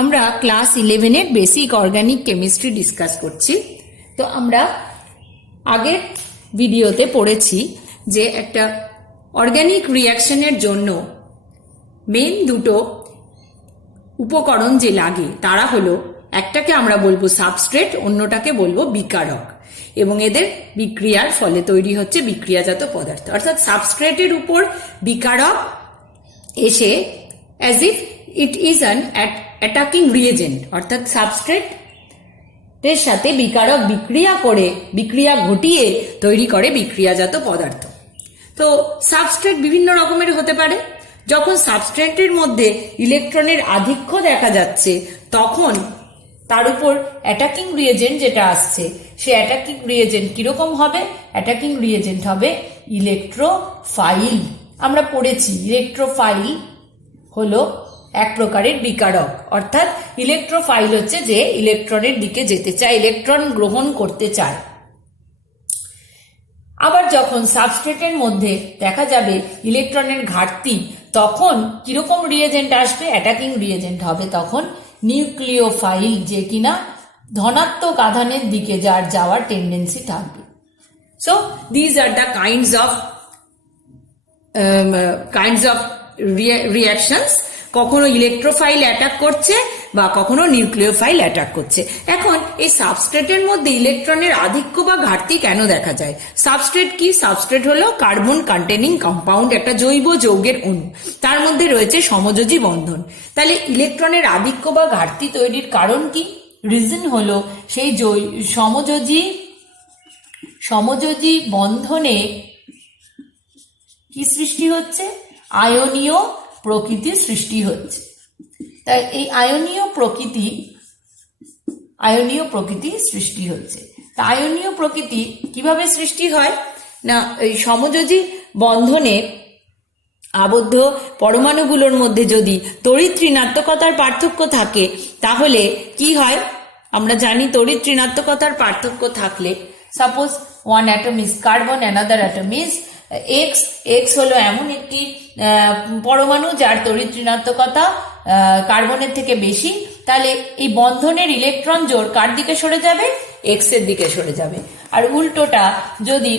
আমরা ক্লাস 11-এর basic organic chemistry discuss করছি। তো আমরা আগের ভিডিওতে পড়েছি যে একটা অর্গানিক রিয়াকশনের জন্য মেন দুটো উপকরণ যে লাগে তারা হলো, একটাকে আমরা বলবো সাবস্ট্রেট, অন্যটাকে বলবো বিকারক, এবং এদের বিক্রিয়ার ফলে তৈরি হচ্ছে বিক্রিয়াজাত পদার্থ। অর্থাৎ সাবস্ট্রেটের উপর বিকারক এসে as if it is an attacking reagent, অর্থাৎ সাবস্ট্রেটের সাথে বিকারক বিক্রিয়া ঘটিয়ে তৈরি করে বিক্রিয়াজাত পদার্থ। তো সাবস্ট্রেট বিভিন্ন রকমের হতে পারে। যখন সাবস্ট্রেটের মধ্যে ইলেকট্রনের আধিক্য দেখা যাচ্ছে তখন তার উপর অ্যাটাকিং রিয়েজেন্ট যেটা আসছে, সে অ্যাটাকিং রিয়েজেন্ট কিরকম হবে? অ্যাটাকিং রিয়েজেন্ট হবে ইলেকট্রোফাইল। আমরা পড়েছি ইলেকট্রোফাইল হলো এক প্রকারের বিকারক, অর্থাৎ ইলেকট্রোফাইল হচ্ছে যে ইলেকট্রনের দিকে যেতে চায়, ইলেকট্রন গ্রহণ করতে চায়। আবার যখন সাবস্ট্রেটের মধ্যে দেখা যাবে ইলেকট্রনের ঘাটতি, তখন কিরকম রিয়েজেন্ট আসবে? অ্যাটাকিং রিয়েজেন্ট হবে তখন নিউক্লিওফাইল, যে কিনা ধনাত্মক আধানের দিকে যার যাওয়ার টেন্ডেন্সি থাকবে। So these are the kinds of reactions. কখনো ইলেকট্রোফাইল অ্যাটাক করছে বা কখনো নিউক্লিওফাইল অ্যাটাক করছে। এখন এই সাবস্ট্রেটের মধ্যে ইলেকট্রনের আধিক্য বা ঘাটতি কেন দেখা যায়? সাবস্ট্রেট কি? সাবস্ট্রেট হলো কার্বন কন্টেনিং কম্পাউন্ড, একটা জৈব যৌগের অণু, তার মধ্যে রয়েছে সমযোজী বন্ধন। তাহলে ইলেকট্রনের আধিক্য বা ঘাটতি তৈরির কারণ কি? রিজন হলো সেই সমযোজী বন্ধনে কি সৃষ্টি হচ্ছে? আয়নীয় প্রকৃতির সৃষ্টি হচ্ছে। তাই এই আয়নীয় প্রকৃতি সৃষ্টি হচ্ছে। তা আয়নীয় প্রকৃতি কিভাবে সৃষ্টি হয় না, এই সমযোজী বন্ধনে আবদ্ধ পরমাণুগুলোর মধ্যে যদি তড়িৎ ঋণাত্মকতার পার্থক্য থাকে তাহলে কি হয়? আমরা জানি তড়িৎ ঋণাত্মকতার পার্থক্য থাকলে, suppose one atom is carbon, another atom is x হলো এমন একটি পরমাণু যার তড়িৎ ঋণাত্মকতা কার্বনের থেকে বেশি, তাহলে এই বন্ধনের ইলেকট্রন জোড় কার দিকে সরে যাবে? এক্স এর দিকে সরে যাবে। আর উল্টোটা, যদি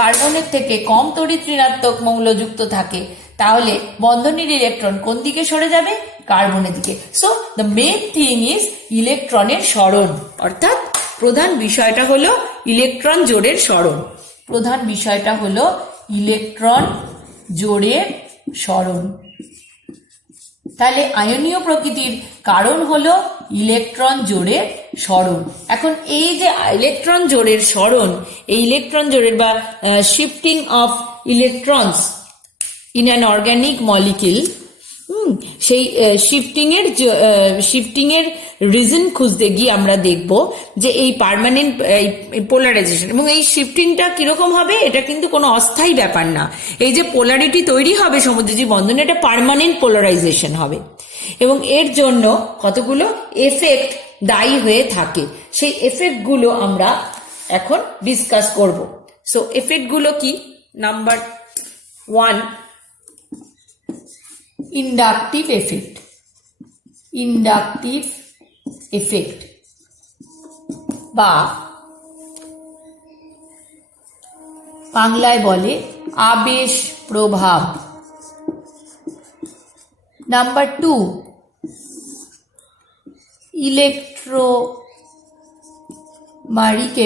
কার্বনের থেকে কম তড়িৎ ঋণাত্মক মৌলযুক্ত থাকে তাহলে বন্ধনের ইলেকট্রন কোন দিকে সরে যাবে? কার্বনের দিকে। So the main thing is ইলেকট্রনের সরণ, অর্থাৎ প্রধান বিষয়টা হলো ইলেকট্রন জোড়ের সরণ। প্রধান বিষয়টা হলো ইলেকট্রন জোড়ের সরণ। তাহলে আয়নীয় প্রকৃতির কারণ হলো ইলেকট্রন জোড়ের সরণ। এখন এই যে ইলেকট্রন জোড়ের সরণ, এই ইলেকট্রন জোড়ের বা shifting of electrons in an organic molecule, সেই শিফটিং এর রিজন খুঁজতে গিয়ে আমরা দেখব যে এই পার্মানেন্ট পোলারাইজেশন, এবং এই শিফটিংটা কিরকম হবে? এটা কিন্তু কোনো অস্থায়ী ব্যাপার না। এই যে পোলারিটি তৈরি হবে সমযোজী বন্ধনে, এটা পার্মানেন্ট পোলারাইজেশন হবে, এবং এর জন্য কতগুলো এফেক্ট দায়ী হয়ে থাকে। সেই এফেক্টগুলো আমরা এখন ডিসকাস করব। সো এফেক্টগুলো কি? নাম্বার 1, ইন্ডাকটিভ এফেক্ট বা বাংলায় বলে আবেশ প্রভাব। Number 2, electromeric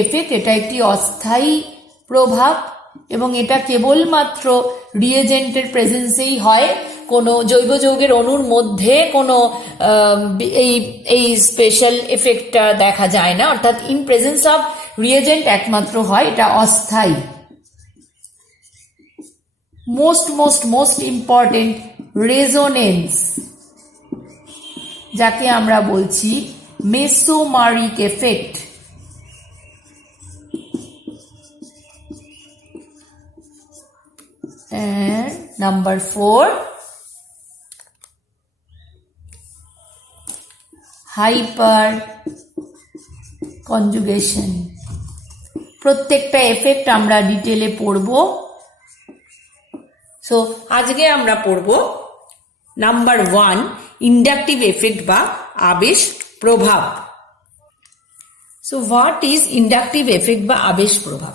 effect. এটা একটি অস্থায়ী প্রভাব এবং এটা কেবলমাত্র রিয়েজেন্টের প্রেজেন্সেই হয়। কোনো জৈব যৌগের অণুর মধ্যে কোনো এই স্পেশাল এফেক্টটা দেখা যায় না, অর্থাৎ ইন প্রেজেন্স অফ রিয়েজেন্ট একমাত্র হয়, এটা অস্থায়ী। মোস্ট ইম্পর্টেন্ট, রেজোনেন্স, যাকে আমরা বলছি mesomeric effect. And number 4, hyper conjugation. প্রত্যেকটা এফেক্ট আমরা ডিটেলে পড়ব। সো আজকে আমরা পড়ব নাম্বার 1, ইন্ডাকটিভ এফেক্ট বা আবেশ প্রভাব। So what is inductive effect বা আবেশ প্রভাব?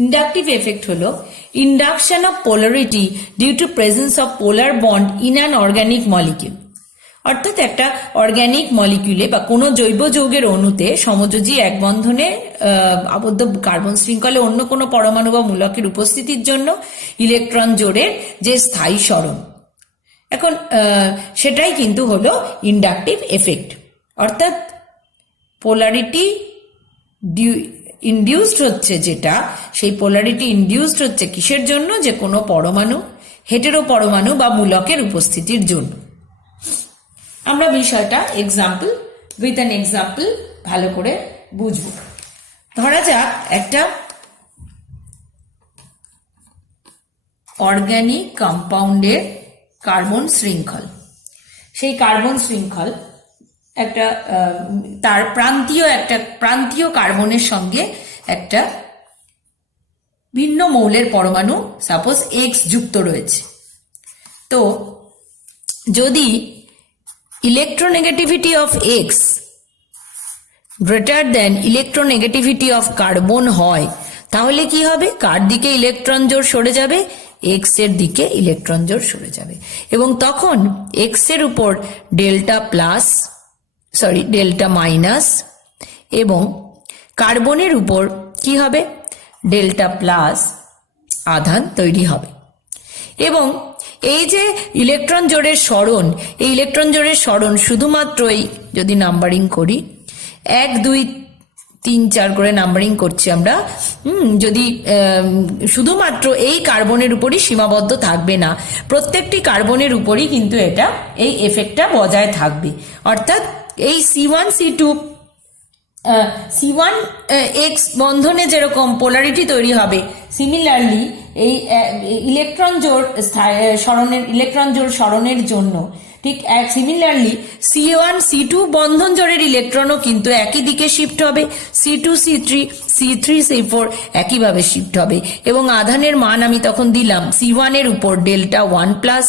ইন্ডাকটিভ এফেক্ট হলো induction of polarity due to presence of polar bond in an organic molecule. অর্থাৎ একটা অর্গানিক মলিকিউলে বা কোনো জৈব যৌগের অণুতে সমযোজী এক বন্ধনে আবদ্ধ কার্বন শৃঙ্খলে অন্য কোনো পরমাণু বা মূলকের উপস্থিতির জন্য ইলেকট্রন জোড়ের যে স্থায়ী সরণ, এখন সেটাই কিন্তু হলো ইন্ডাকটিভ এফেক্ট। অর্থাৎ পোলারিটি ইনডিউসড হচ্ছে যেটা, সেই পোলারিটি ইনডিউসড হচ্ছে কিসের জন্য? যে কোনো পরমাণু, হেটেরো পরমাণু বা মূলকের উপস্থিতির জন্য। আমরা বিষয়টা উইথ অ্যান এক্সাম্পল ভালো করে বুঝব। ধরা যাক একটা অর্গানিক কম্পাউন্ডের কার্বন শৃঙ্খল। সেই কার্বন শৃঙ্খল একটা তার প্রান্তীয় কার্বনের সঙ্গে একটা ভিন্ন মৌলের পরমাণু সাপোজ X যুক্ত রয়েছে। তো যদি electronegativity of X greater than electronegativity of carbon হয়, তাহলে কি হবে? কার দিকে ইলেকট্রন জোড় সরে যাবে? X এর দিকে ইলেকট্রন জোড় সরে যাবে, এবং তখন X এর উপর ডেল্টা মাইনাস এবং কার্বনের উপর কি হবে? ডেল্টা প্লাস আধান তৈরি হবে। এবং এই যে ইলেকট্রন জোড়ের সরণ, এই ইলেকট্রন জোড়ের সরণ শুধুমাত্র এই যদি নাম্বারিং করি 1 2 3 4 করে নাম্বারিং করছি আমরা, যদি শুধুমাত্র এই কার্বনের উপরই সীমাবদ্ধ থাকবে না, প্রত্যেকটি কার্বনের উপরই কিন্তু এই এফেক্টটা বজায় থাকবে। অর্থাৎ এই C1X বন্ধনে যেরকম পোলারিটি তৈরি হবে, সিমিলারলি এই ইলেকট্রন জোড় সরণের জন্য ঠিক সিমিলারলি C1C2 বন্ধন জোড়ের ইলেকট্রনও কিন্তু একই দিকে শিফট হবে, C2 C3 C3 C4 একইভাবে শিফট হবে। এবং আধানের মান আমি তখন দিলাম C1 এর উপর delta 1 plus,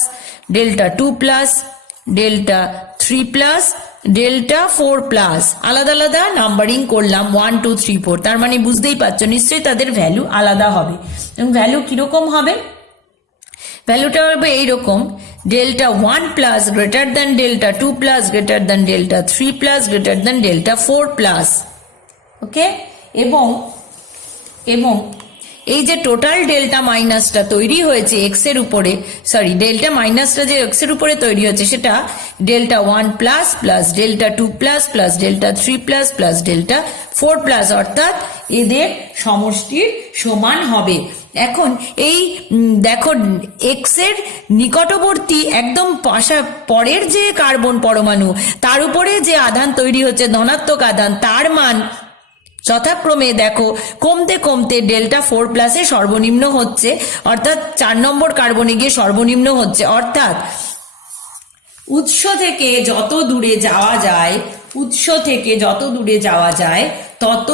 delta 2 plus, delta 3 plus, delta 4 plus, আলাদা আলাদা নাম্বারিং করলাম 1 2 3 4। তার মানে বুঝতেই পারছো নিশ্চয়ই তাদের ভ্যালু আলাদা হবে। এবং ভ্যালু কিরকম হবে? ভ্যালুটা হবে এইরকম, delta 1 plus greater than delta 2 plus greater than delta 3 plus greater than delta 4 plus. Okay, এবং এই যে টোটাল ডেল্টা মাইনাসটা তৈরি হয়েছে এক্স এর উপরে, ডেল্টা মাইনাসটা যে এক্স এর উপরে তৈরি হচ্ছে সেটা delta 1 plus plus delta 2 plus plus delta 3 plus plus delta 4 plus, অর্থাৎ এদের সমষ্টির সমান হবে। এখন এই দেখো এক্স এর নিকটবর্তী একদম পরের যে কার্বন পরমাণু, তার উপরে যে আধান তৈরি হচ্ছে ধনাত্মক আধান, তার মান যথাক্রমে দেখো কমতে কমতে ডেল্টা 4 প্লাসে সর্বনিম্ন হচ্ছে, অর্থাৎ 4 নম্বর কার্বনে গিয়ে সর্বনিম্ন হচ্ছে। অর্থাৎ উৎস থেকে যত দূরে যাওয়া যায় তত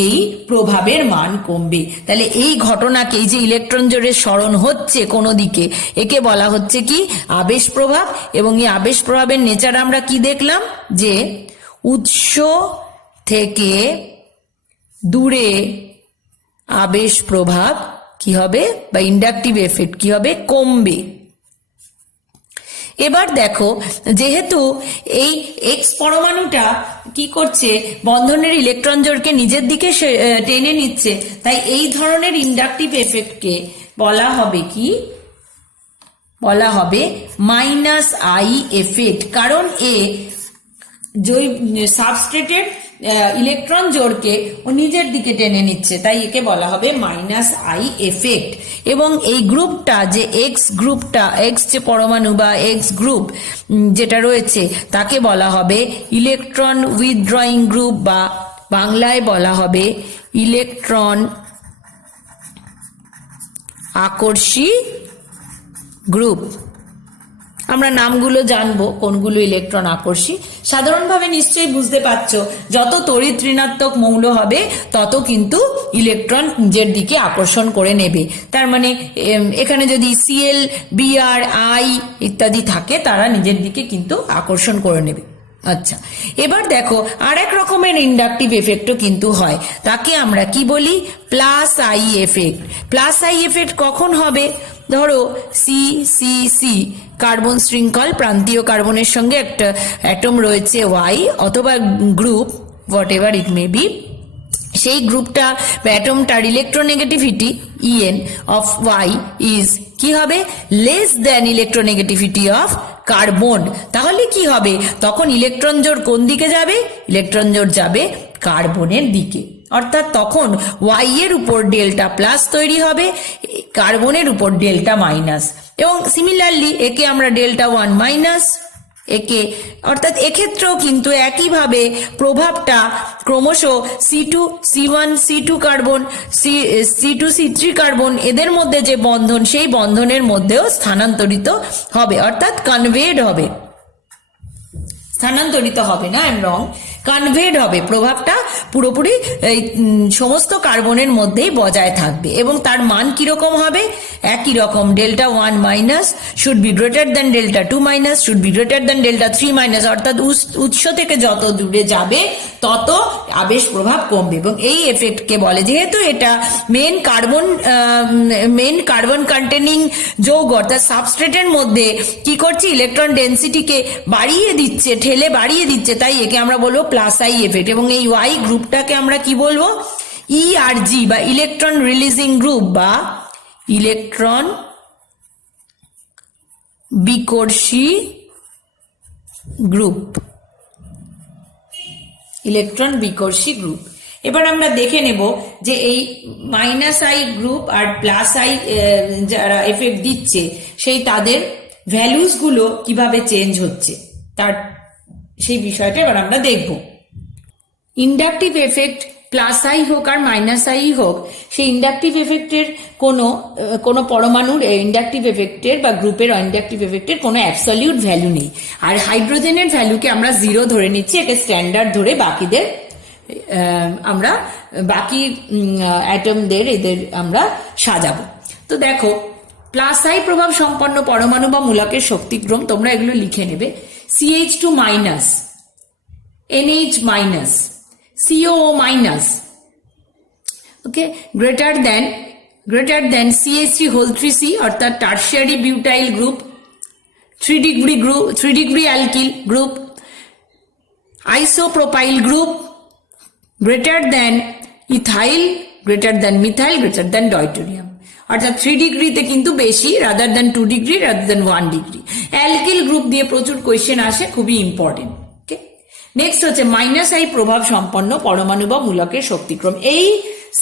এই প্রভাবের মান কমবে। তাহলে এই ঘটনাকে, এই যে ইলেকট্রন জোড়ের সরণ হচ্ছে কোনো দিকে, একে বলা হচ্ছে কি? আবেশ প্রভাব। এবং এই আবেশ প্রভাবের নেচার আমরা কি দেখলাম? যে উৎস থেকে দূরে আবেশ প্রভাব কি হবে, বা ইন্ডাকটিভ এফেক্ট কি হবে? কমবে। এবার দেখো, যেহেতু এই এক্স পরমাণুটা কি করছে? বন্ধনের ইলেকট্রন জোড়কে নিজের দিকে টেনে নিচ্ছে, তাই এই ধরনের ইন্ডাকটিভ এফেক্টকে বলা হবে কি? বলা হবে মাইনাস আই এফেক্ট। কারণ সাবস্ট্রেটের ইলেকট্রন জোড়কে ও নিজের দিকে টেনে নিচ্ছে, তাই একে বলা হবে মাইনাস আই এফেক্ট। এবং এই গ্রুপটা, যে এক্স যে পরমাণু বা এক্স গ্রুপ যেটা রয়েছে, তাকে বলা হবে ইলেকট্রন উইথড্রয়িং গ্রুপ, বা বাংলায় বলা হবে ইলেকট্রন আকর্ষী গ্রুপ। আমরা নামগুলো জানবো কোনগুলো ইলেকট্রন আকর্ষী। সাধারণভাবে নিশ্চয়ই বুঝতে পারছো, যত তড়িৎ ঋণাত্মক মৌল হবে তত কিন্তু ইলেকট্রন নিজের দিকে আকর্ষণ করে নেবে। তার মানে এখানে যদি Cl, Br, I ইত্যাদি থাকে, তারা নিজের দিকে কিন্তু আকর্ষণ করে নেবে। আচ্ছা, এবার দেখো আর এক রকমের ইন্ডাকটিভ এফেক্টও কিন্তু হয়, তাকে আমরা কি বলি? Plus I effect. Plus I effect কখন হবে? ধরো সি সি সি কার্বন শৃঙ্খল, প্রান্তীয় কার্বনের সঙ্গে একটা অ্যাটম রয়েছে ওয়াই অথবা group whatever it may be, সেই গ্রুপটা অ্যাটমটার electronegativity EN of Y is কি হবে? Less than electronegativity of carbon. তাহলে কি হবে? তখন ইলেকট্রন জোড় কোন দিকে যাবে? ইলেকট্রন জোড় যাবে কার্বনের দিকে, অর্থাৎ তখন ওয়াই এর উপর ডেল্টা প্লাস তৈরি হবে, কার্বনের উপর ডেল্টা মাইনাস, এবং সিমিলারলি একে আমরা ডেল্টা ওয়ান মাইনাস একে, অর্থাৎ এক্ষেত্রেও কিন্তু একইভাবে প্রভাবটা ক্রমশ C2C1 কার্বন C2C3 কার্বন এদের মধ্যে যে বন্ধন, সেই বন্ধনের মধ্যেও স্থানান্তরিত হবে, অর্থাৎ কনভেড হবে, স্থানান্তরিত হবে না, আই এম রং, কনভেড হবে, প্রভাবটা পুরোপুরি এই সমস্ত কার্বনের মধ্যেই বজায় থাকবে, এবং তার মান কিরকম হবে? একই রকম, delta one minus should be greater than delta two minus should be greater than delta three minus, অর্থাৎ উৎস থেকে যত দূরে যাবে তত আবেশ প্রভাব কমবে, এবং এই এফেক্টকে বলে, যেহেতু এটা মেন কার্বন কন্টেনিং যৌগ অর্থাৎ সাবস্ট্রেটের মধ্যে কি করছে? ইলেকট্রন ডেন্সিটিকে বাড়িয়ে দিচ্ছে, ঠেলে বাড়িয়ে দিচ্ছে, তাই একে আমরা বলবো প্লাস আই এফেক্ট। এবং এই ওয়াই গ্রুপটাকে আমরা কি বলবো? ইআরজি বা ইলেকট্রন রিলিজিং গ্রুপ বা ইলেকট্রন বিকর্ষী গ্রুপ, ইলেকট্রন বিকর্ষী গ্রুপ। এবার আমরা দেখে নেব যে এই মাইনাস আই গ্রুপ আর প্লাস আই যারা এফেক্ট দিচ্ছে সেই তাদের ভ্যালুস গুলো কিভাবে চেঞ্জ হচ্ছে, তার সেই বিষয়টা এবার আমরা দেখব। ইন্ডাকটিভ এফেক্ট প্লাস আই হোক আর মাইনাস আই হোক, সেই ইন্ডাকটিভ এফেক্টের কোনো পরমাণুর ইন্ডাকটিভ এফেক্টের বা গ্রুপের ইন্ডাকটিভ এফেক্টের কোনো অ্যাবসলিউট ভ্যালু নেই। আর হাইড্রোজেনের ভ্যালুকে আমরা জিরো ধরে নিচ্ছি, একে স্ট্যান্ডার্ড ধরে বাকিদের আমরা বাকি অ্যাটমদের এদের আমরা সাজাবো। তো দেখো, প্লাস আই প্রভাব সম্পন্ন পরমাণু বা মূলকের শক্তিক্রম, তোমরা এগুলো লিখে নেবে। CH2 minus, NH minus, COO minus, okay, greater than CH3 whole 3C অর্থাৎ tertiary butyl group, 3 degree alkyl group, isopropyl group, greater than ethyl, greater than methyl, greater than deuterium, অর্থাৎ 3 ডিগ্রিতে কিন্তু বেশি, rather than 2 degree, rather than 1 degree. Alkyl group দিয়ে প্রচুর question আসে, খুবই important. Okay, next হচ্ছে মাইনাস আই প্রভাব সম্পন্ন পরমাণু বা মূলকের শক্তিক্রম। এই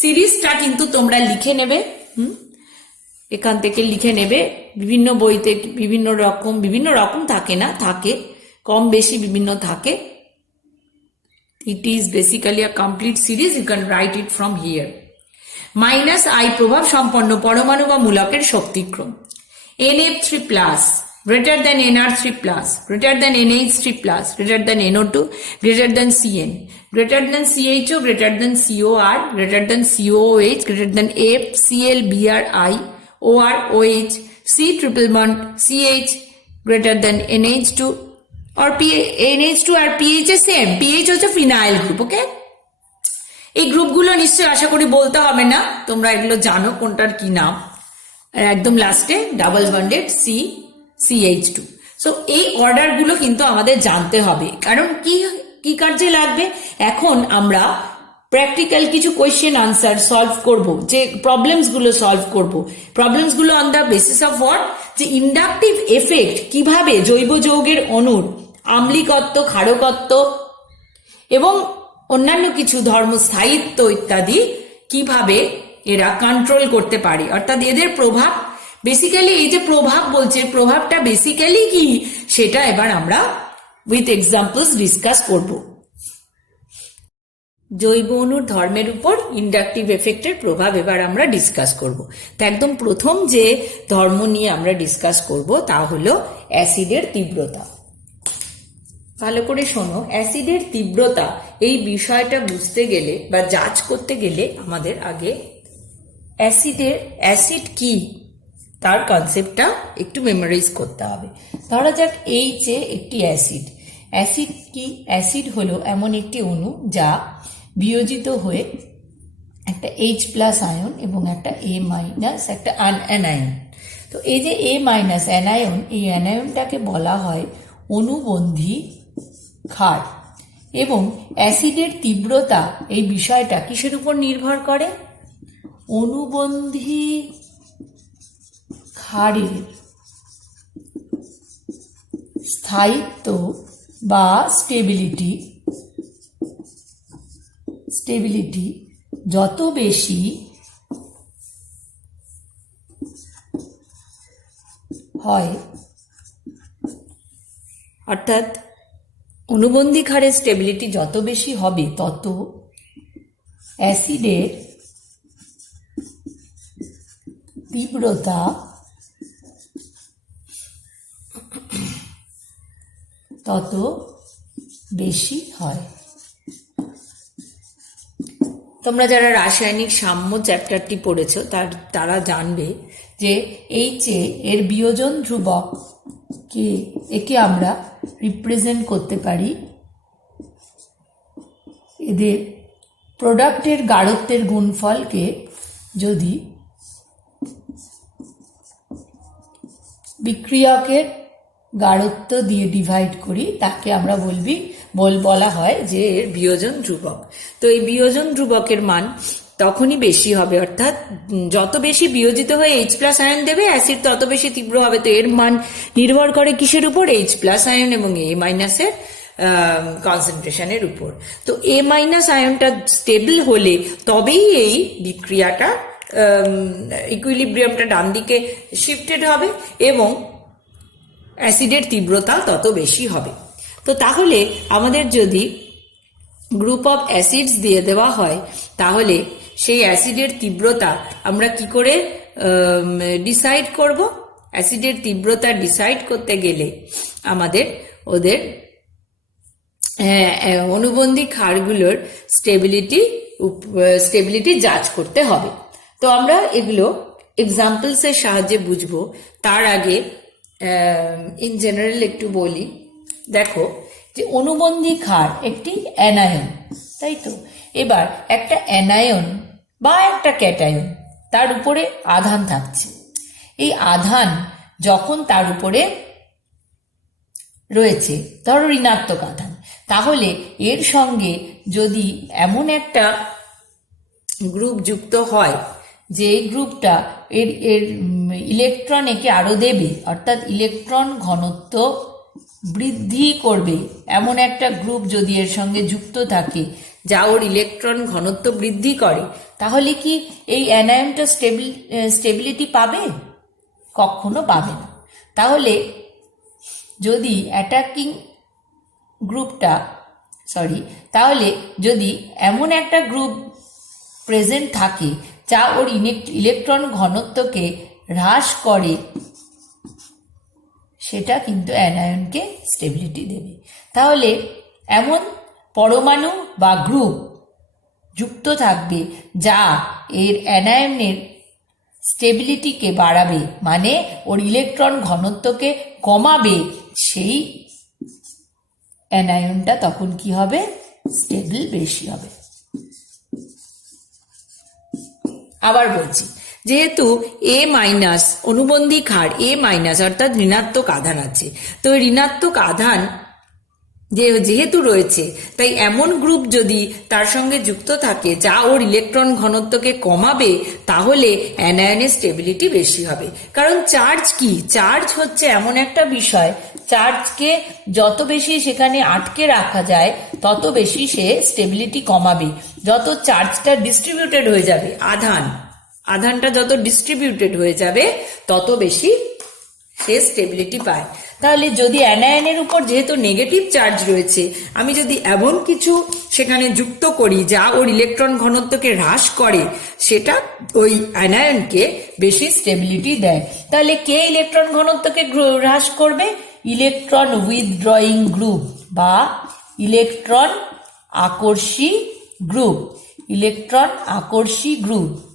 সিরিজটা কিন্তু তোমরা লিখে নেবে, এখান থেকে লিখে নেবে। বিভিন্ন বইতে বিভিন্ন রকম থাকে না, থাকে কম বেশি বিভিন্ন থাকে। It is basically a complete series, you can write it from here. Minus I প্রভাব সম্পন্ন পরমাণু বা মূলকের শক্তিক্রম। NF3 plus greater than NR3 plus, greater than NH3 plus, greater than NO2, greater than CN, greater than CHO, greater than COR, greater than COOH, greater than FCl, BRI, OR, OH, C triple bond, CH, greater than NH2 or NH2 আর PH এর same, PH হচ্ছে phenyl group. Okay, এই গ্রুপগুলো নিশ্চয়ই আশা করি বলতে হবে না, তোমরা এগুলো জানো কোনটার কি নাম। একদম লাস্টে ডাবল বন্ডেড CH2। সো এই অর্ডারগুলো কিন্তু আমাদের জানতে হবে, কারণ কি কাজে লাগবে। এখন আমরা প্র্যাকটিক্যাল কিছু কোয়েশ্চেন আনসার সলভ করব, যে প্রবলেমসগুলো সলভ করব, প্রবলেমসগুলো on the basis of what, যে ইন্ডাকটিভ এফেক্ট কিভাবে জৈব যৌগের অণুর আম্লিকত্ব, ক্ষারকত্ব এবং অন্যান্য কিছু ধর্মস্থায়িত্ব ইত্যাদি কিভাবে এরা কন্ট্রোল করতে পারে, অর্থাৎ এদের প্রভাব বেসিক্যালি, এই যে প্রভাব বলছে, প্রভাবটা বেসিক্যালি কি সেটা এবার আমরা উইথ এক্সাম্পলস ডিসকাস করব। জৈব অণুর ধর্মের উপর ইন্ডাকটিভ এফেক্টের প্রভাব এবার আমরা ডিসকাস করব। তো একদম প্রথম যে ধর্ম নিয়ে আমরা ডিসকাস করব তা হলো অ্যাসিডের তীব্রতা। ভালো করে শোনো, অ্যাসিডের তীব্রতা এই বিষয়টা বুঝতে গেলে বা যাচ করতে গেলে আমাদের আগে অ্যাসিড কি তার কনসেপ্টটা একটু মেমোরাইজ করতে হবে। ধরা যাক এই যে একটি অ্যাসিড, অ্যাসিড কি? অ্যাসিড হলো এমন একটি অণু যা বিয়োজিত হয়ে একটা H+ আয়ন এবং একটা A- একটা অ্যানায়ন। তো এই যে A- অ্যানায়ন, এই অ্যানায়নটাকে বলা হয় অণুবন্ধী ক্ষার। এবং অ্যাসিডের তীব্রতা, এই বিষয়টা কিসের উপর নির্ভর করে? অণুবন্ধী ক্ষারের স্থায়িত্ব বা স্টেবিলিটি যত বেশি হয়, অর্থাৎ অণুবন্ধী ক্ষারের স্টেবিলিটি যত বেশি হবে তত অ্যাসিডের তীব্রতা তত বেশি হয়। তোমরা যারা রাসায়নিক সাম্য চ্যাপ্টারটি পড়েছ তারা জানবে যে এর বিয়োজন ধ্রুবক একে আমরা রিপ্রেজেন্ট করতে পারি এদের প্রোডাক্টের গাঢ়ত্বের গুণফলকে যদি বিক্রিয়কের গাঢ়ত্ব দিয়ে ডিভাইড করি, তাকে আমরা বলা হয় যে এর বিয়োজন ধ্রুবক। তো এই বিয়োজন ধ্রুবকের মান তখনই বেশি হবে, অর্থাৎ যত বেশি বিয়োজিত হয়ে H+ আয়ন দেবে অ্যাসিড তত বেশি তীব্র হবে। তো এর মান নির্ভর করে কিসের উপর? H+ আয়ন এবং A- এর কনসেন্ট্রেশনের উপর। তো A- আয়নটা স্টেবল হলে তবেই এই বিক্রিয়াটা ইকুইলিব্রিয়ামটা ডান দিকে শিফটেড হবে এবং অ্যাসিডের তীব্রতা তত বেশি হবে। তো তাহলে আমাদের যদি গ্রুপ অফ অ্যাসিডস দিয়ে দেওয়া হয়, তাহলে সেই অ্যাসিডের তীব্রতা আমরা কি করে ডিসাইড করব? অ্যাসিডের তীব্রতা ডিসাইড করতে গেলে আমাদের ওদের অণুবন্ধী ক্ষারগুলোর স্টেবিলিটি জাজ করতে হবে। তো আমরা এগুলো এক্সাম্পলসের সাহায্যে বুঝবো। তার আগে ইন জেনারেল একটু বলি। দেখো যে অণুবন্ধী ক্ষার একটি অ্যানায়ন, তাই তো? এবার একটা অ্যানায়ন বা একটা ক্যাটায়ন, তার উপরে আধান থাকছে। এই আধান যখন তার উপরে রয়েছে, ধরো ঋণাত্মক আধান, তাহলে এর সঙ্গে যদি এমন একটা গ্রুপ যুক্ত হয় যে এই গ্রুপটা এর ইলেকট্রন একে আরো দেবে, অর্থাৎ ইলেকট্রন ঘনত্ব বৃদ্ধি করবে, এমন একটা গ্রুপ যদি এর সঙ্গে যুক্ত থাকে যা ওর ইলেকট্রন ঘনত্ব বৃদ্ধি করে, তাহলে কি এই অ্যানায়নটা স্টেবিলিটি পাবে? কখনো পাবে না। তাহলে যদি তাহলে যদি এমন একটা গ্রুপ প্রেজেন্ট থাকে যা ওর ইলেকট্রন ঘনত্বকে হ্রাস করে, সেটা কিন্তু অ্যানায়নকে স্টেবিলিটি দেবে। তাহলে এমন পরমাণু বা গ্রুপ যুক্ত থাকবে যা এর অ্যানায়নের স্টেবিলিটিকে বাড়াবে, মানে ওর ইলেকট্রন ঘনত্বকে কমাবে, সেই অ্যানায়নটা তখন কি হবে? স্টেবল বেশি হবে। আবার বলছি, যেহেতু A- অণুবন্ধী ক্ষার A- অর্থাৎ ঋণাত্মক আধান আছে, তো ঋণাত্মক আধান যেহেতু রয়েছে, তাই এমন গ্রুপ যদি তার সঙ্গে যুক্ত থাকে যা ওর ইলেকট্রন ঘনত্বকে কমাবে, তাহলে অ্যানায়নের স্টেবিলিটি বেশি হবে। কারণ চার্জ কি? চার্জ হচ্ছে এমন একটা বিষয়, চার্জকে যত বেশি সেখানে আটকে রাখা যায় তত বেশি সে স্টেবিলিটি কমাবে। যত চার্জটা ডিস্ট্রিবিউটেড হয়ে যাবে, আধানটা যত ডিস্ট্রিবিউটেড হয়ে যাবে তত বেশি সে স্টেবিলিটি পায়। তাহলে যদি অ্যানায়নের উপর যেহেতু নেগেটিভ চার্জ রয়েছে, আমি যদি এমন কিছু সেখানে যুক্ত করি যা ওর ইলেকট্রন ঘনত্বকে হ্রাস করে, সেটা ওই অ্যানায়নকে বেশি স্টেবিলিটি দেয়। তাহলে কে ইলেকট্রন ঘনত্বকে হ্রাস করবে? ইলেকট্রন উইথড্রয়িং গ্রুপ বা ইলেকট্রন আকর্ষী গ্রুপ।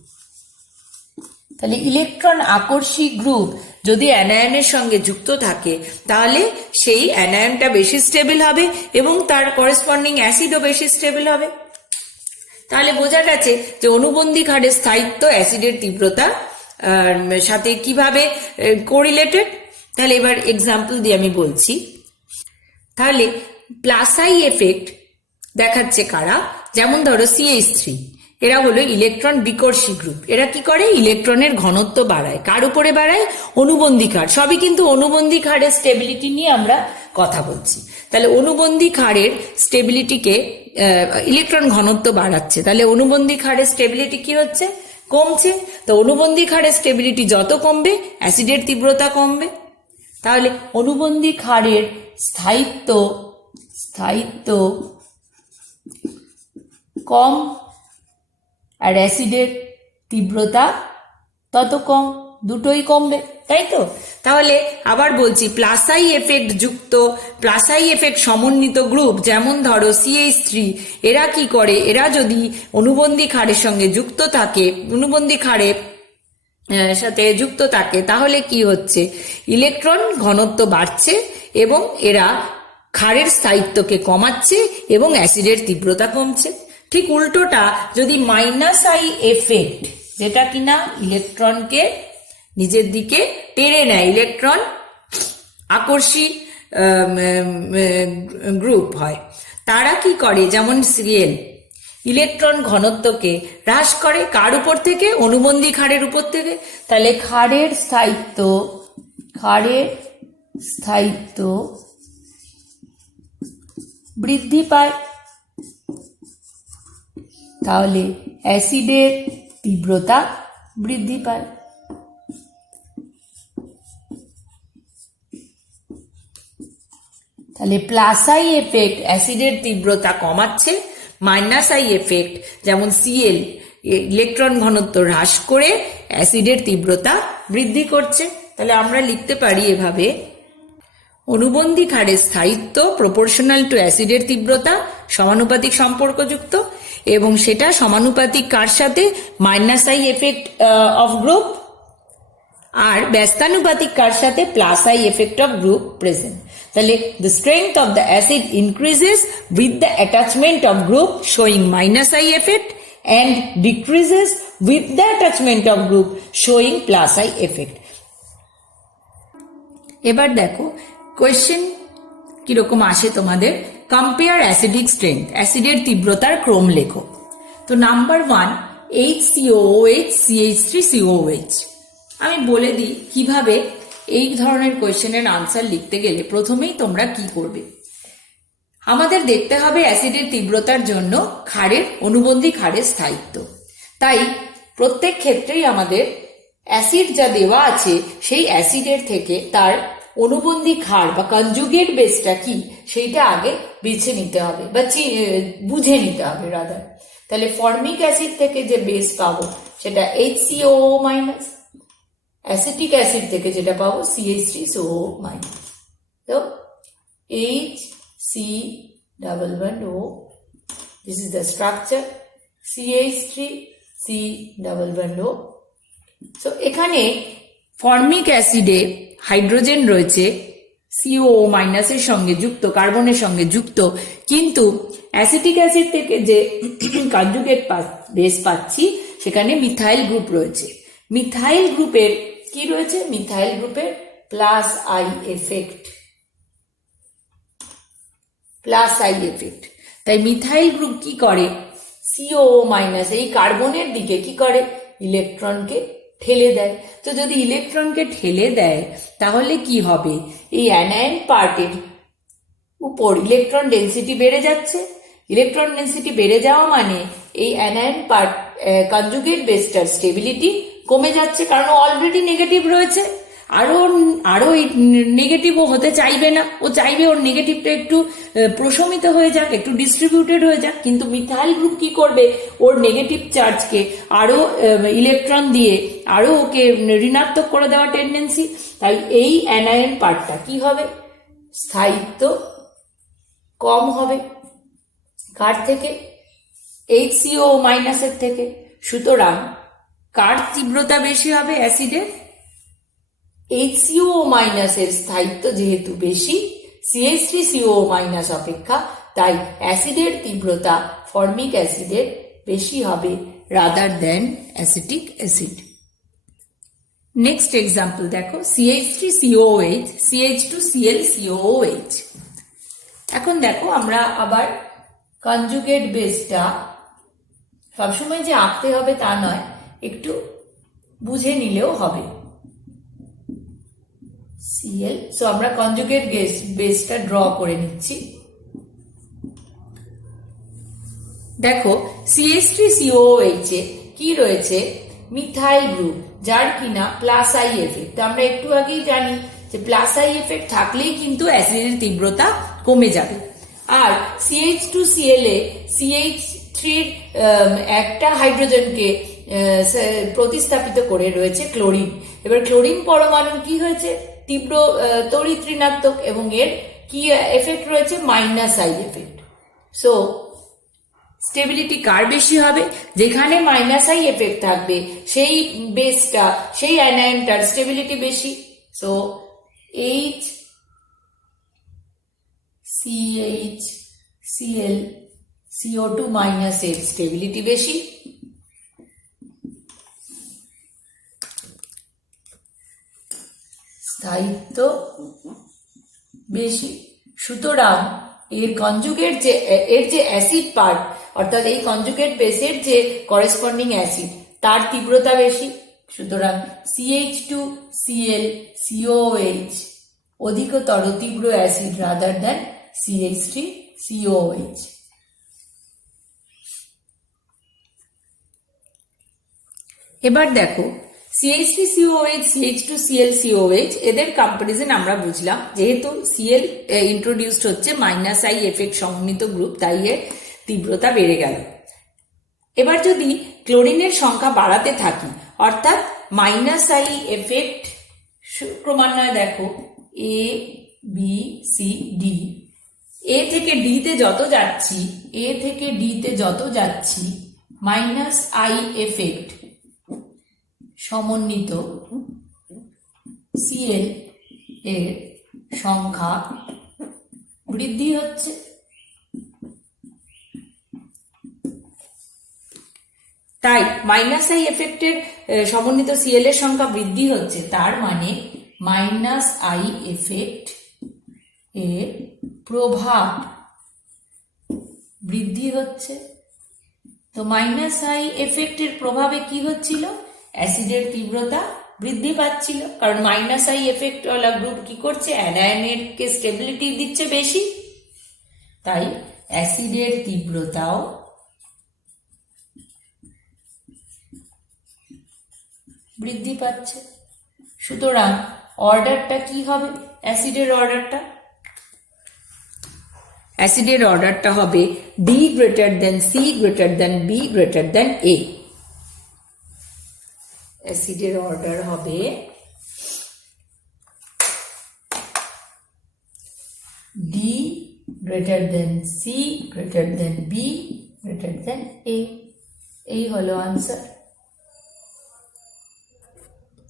তাহলে ইলেকট্রন আকর্ষী গ্রুপ যদি অ্যানায়নের সঙ্গে যুক্ত থাকে তাহলে সেই অ্যানায়নটা বেশি স্টেবল হবে এবং তার করেসপন্ডিং অ্যাসিডও বেশি স্টেবল হবে। তাহলে বোঝা গেছে যে অনুবন্ধী ক্ষারের স্থায়িত্ব অ্যাসিডের তীব্রতা সাথে কিভাবে কোরিলেটেড। তাহলে এবার এক্সাম্পল দিয়ে আমি বলছি। তাহলে প্লাস আই এফেক্ট দেখাচ্ছে কারা, যেমন ধরো CH3, এরা হলো ইলেকট্রন বিকর্ষী গ্রুপ। এরা কি করে? ইলেকট্রনের ঘনত্ব বাড়ায়। কার উপরে বাড়ায়? অনুবন্ধী ক্ষার। সবই কিন্তু অনুবন্ধী ক্ষারের স্টেবিলিটি নিয়ে আমরা কথা বলছি। তাহলে অনুবন্ধী ক্ষারের স্টেবিলিটিকে ইলেকট্রন ঘনত্ব বাড়াচ্ছে, তাহলে অনুবন্ধী ক্ষারের স্টেবিলিটি কি হচ্ছে? কমছে। তো অনুবন্ধী ক্ষারের স্টেবিলিটি যত কমবে অ্যাসিডের তীব্রতা কমবে। তাহলে অনুবন্ধী ক্ষারের স্থায়িত্ব কম আর অ্যাসিডের তীব্রতা তত কম, দুটোই কমবে, তাই তো? তাহলে আবার বলছি, প্লাস আই এফেক্ট যুক্ত, প্লাস আই এফেক্ট সমন্বিত গ্রুপ, যেমন ধরো CH3, এরা কি করে? এরা যদি অনুবন্ধী ক্ষারের সঙ্গে যুক্ত থাকে, অনুবন্ধী ক্ষারের সাথে যুক্ত থাকে, তাহলে কি হচ্ছে? ইলেকট্রন ঘনত্ব বাড়ছে এবং এরা ক্ষারের স্থায়িত্বকে কমাচ্ছে এবং অ্যাসিডের তীব্রতা কমছে। ঠিক উল্টোটা যদি মাইনাস আই এফেক্ট, যেটা কিনা ইলেকট্রনকে নিজের দিকে টেনে নেয়, ইলেকট্রন আকর্ষী গ্রুপ হয়, তারা কি করে? যেমন Cl, ইলেকট্রন ঘনত্বকে হ্রাস করে। কার উপর থেকে? অনুবন্ধী ক্ষারের উপর থেকে। তাহলে ক্ষারের স্থায়িত্ব বৃদ্ধি পায়, তাহলে অ্যাসিডের তীব্রতা বৃদ্ধি পায়। তাহলে প্লাস আই এফেক্ট অ্যাসিডের তীব্রতা কমাচ্ছে, মাইনাস আই এফেক্ট যেমন Cl, ইলেকট্রন ঘনত্ব হ্রাস করে অ্যাসিডের তীব্রতা বৃদ্ধি করছে। তাহলে আমরা লিখতে পারি এভাবে, অনুবন্ধী ক্ষারের স্থায়িত্ব প্রপোর্শনাল টু অ্যাসিডের তীব্রতা, সমানুপাতিক সম্পর্কযুক্ত, এবং সেটা সমানুপাতিক কার সাথে? Minus I effect of group, আর ব্যস্তানুপাতিক কার সাথে? Plus I effect of group present. তাহলে the strength of the acid increases with the attachment of group showing minus I effect and decreases with the attachment of group showing plus I effect. এবার দেখো question কিরকম আসে তোমাদের। Compare acidic strength, অ্যাসিডের তীব্রতার ক্রম লেখো। তো নাম্বার 1 HCOOH CH3COOH। আমি বলে দিই কিভাবে এই ধরনের কোয়েশ্চেনের আনসার লিখতে গেলে প্রথমেই তোমরা কি করবে। আমাদের দেখতে হবে অ্যাসিডের তীব্রতার জন্য অনুবন্ধী ক্ষারের স্থায়িত্ব। তাই প্রত্যেক ক্ষেত্রেই আমাদের অ্যাসিড যা দেওয়া আছে সেই অ্যাসিডের থেকে তার অনুবন্ধী ক্ষার বা কনজুগেট বেসটা কি সেইটা আগে বেছে নিতে হবে বা বুঝে নিতে হবে রাদার। তাহলে ফর্মিক অ্যাসিড থেকে যে বেস পাবো সেটা HCOO-, অ্যাসিটিক অ্যাসিড থেকে যেটা পাবো CH3COO-। তো HC++O, this is the structure, CH3C++O। so এখানে ফর্মিক অ্যাসিডে হাইড্রোজেন রয়েছে COO- এর সঙ্গে যুক্ত, কার্বনের সঙ্গে যুক্ত, কিন্তু অ্যাসিটিক অ্যাসিড থেকে যে কনজুগেট বেস পাচ্ছি সেখানে মিথাইল গ্রুপ রয়েছে। মিথাইল গ্রুপের কি রয়েছে? মিথাইল গ্রুপের প্লাস আই এফেক্ট, তাই মিথাইল গ্রুপ কি করে? COO- এই কার্বনের দিকে কি করে? ইলেকট্রনকে ঠেলে দেয়। তো যদি ইলেকট্রনকে ঠেলে দেয় তাহলে কি হবে? এই অ্যানায়ন পার্টের উপর ইলেকট্রন ডেন্সিটি বেড়ে যাচ্ছে। ইলেকট্রন ডেন্সিটি বেড়ে যাওয়া মানে এই অ্যানায়ন পার্ট কনজুগেট বেসটার স্টেবিলিটি কমে যাচ্ছে, কারণ অলরেডি নেগেটিভ রয়েছে। আরো নেগেটিভও হতে চাইবে না, ও চাইবে ওর নেগেটিভটা একটু প্রশমিত হয়ে যাক, একটু ডিস্ট্রিবিউটেড হয়ে যাক। কিন্তু মিথাইল গ্রুপ কি করবে? ওর নেগেটিভ চার্জকে আরো ইলেকট্রন দিয়ে আরো ওকে ঋণাত্মক করে দেওয়া টেন্ডেন্সি। তাই এই অ্যানায়ন পার্টটা কি হবে? স্থায়িত্ব কম হবে। কার থেকে? HCO- এর থেকে। সুতরাং কার তীব্রতা বেশি হবে? অ্যাসিডের। HCO মাইনাসের স্থায়িত্ব যেহেতু বেশি CH3CO মাইনাস অপেক্ষা, তাই অ্যাসিডের তীব্রতা ফর্মিক অ্যাসিডের বেশি হবে rather than acetic acid. Next example দেখো, CH3COOH CH2ClCOOH। এখন দেখো আমরা আবার কনজুগেট বেসটা সবসময় যে আঁকতে হবে তা নয়, একটু বুঝে নিলেও হবে। Cl, সো আমরা কনজুগেট বেসটা ড্র করে নিচ্ছি। দেখো CH3COOH এ কি রয়েছে, মিথাইল গ্রুপ, যার কিনা প্লাস আই এফেক্ট। তো আমরা একটু আগেই জানি যে প্লাস আই এফেক্ট থাকলেই কিন্তু অ্যাসিডের তীব্রতা কমে যাবে। আর CH2Cl এ CH3 একটা হাইড্রোজেনকে প্রতিস্থাপিত করে রয়েছে ক্লোরিন। এবার ক্লোরিন পরমাণু কি হয়েছে, তীব্র তড়িৎ ঋণাত্মক, এবং এর কি এফেক্ট রয়েছে, minus I effect. So stability কার বেশি হবে, যেখানে মাইনাস আই এফেক্ট থাকবে সেই বেসটা, সেই অ্যানায়নটার স্টেবিলিটি বেশি। সো HCHCl CO2 মাইনাস এর স্টেবিলিটি বেশি। স্থায়িত্ব বেশি, সুতরাং এর কনজুগেট যে অ্যাসিড পার্ট, অর্থাৎ এই কনজুগেট বেসের যে করেসপন্ডিং অ্যাসিড তার তীব্রতা বেশি, সুতরাং CH2ClCOOH অধিকতর তীব্র অ্যাসিড রাদার দ্যান CH3COOH। এবার দেখো CH3COOH CH2ClCOOH এদের কম্পারিজন আমরা বুঝলাম, যেহেতু Cl ইন্ট্রোডিউসড হচ্ছে মাইনাস আই এফেক্ট সমন্বিত গ্রুপ, তাই এর তীব্রতা বেড়ে গেল। এবার যদি ক্লোরিনের সংখ্যা বাড়াতে থাকি, অর্থাৎ মাইনাস আই এফেক্ট ক্রমান্বয়ে দেখো A B C D, A থেকে D তে যত যাচ্ছি মাইনাস আই এফেক্ট সমন্বিত Cl এর সংখ্যা বৃদ্ধি হচ্ছে। তাই মাইনাস আই এফেক্টের সমন্বিত Cl এর সংখ্যা বৃদ্ধি হচ্ছে, তার মানে মাইনাস আই এফেক্ট এর প্রভাব বৃদ্ধি হচ্ছে। তো মাইনাস আই এফেক্টের প্রভাবে কি হচ্ছিল, অ্যাসিডের তীব্রতা বৃদ্ধি পাচ্ছিল, কারণ মাইনাস আই এফেক্ট ওয়ালা গ্রুপ কি করছে, অ্যানায়নের কে স্টেবিলিটি দিচ্ছে বেশি, তাই অ্যাসিডের তীব্রতাও বৃদ্ধি পাচ্ছে। সুতরাং অর্ডারটা কি হবে, অ্যাসিডের অর্ডারটা হবে D greater than C greater than B greater than A। অ্যাসিডের অর্ডার হবে D greater than C greater than B greater than A। এই হলো আনসার।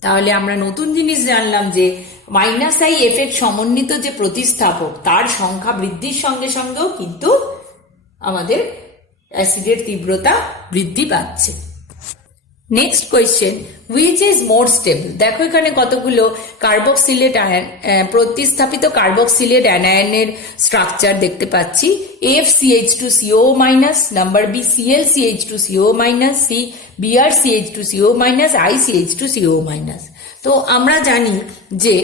তাহলে আমরা নতুন জিনিস জানলাম যে মাইনাস আই এফেক্ট সমন্বিত যে প্রতিস্থাপক তার সংখ্যা বৃদ্ধির সঙ্গে সঙ্গেও কিন্তু আমাদের অ্যাসিডের তীব্রতা বৃদ্ধি পাচ্ছে। Next question, which is more stable. দেখো এখানে কতগুলো কার্বক্সিলেট আয়ন, প্রতিস্থাপিত কার্বক্সিলেট অ্যানায়নের স্ট্রাকচার দেখতে পাচ্ছি। FCH2CO minus, number B ClCH2CO minus, C BrCH2CO minus, ICH2CO minus. তো আমরা জানি যে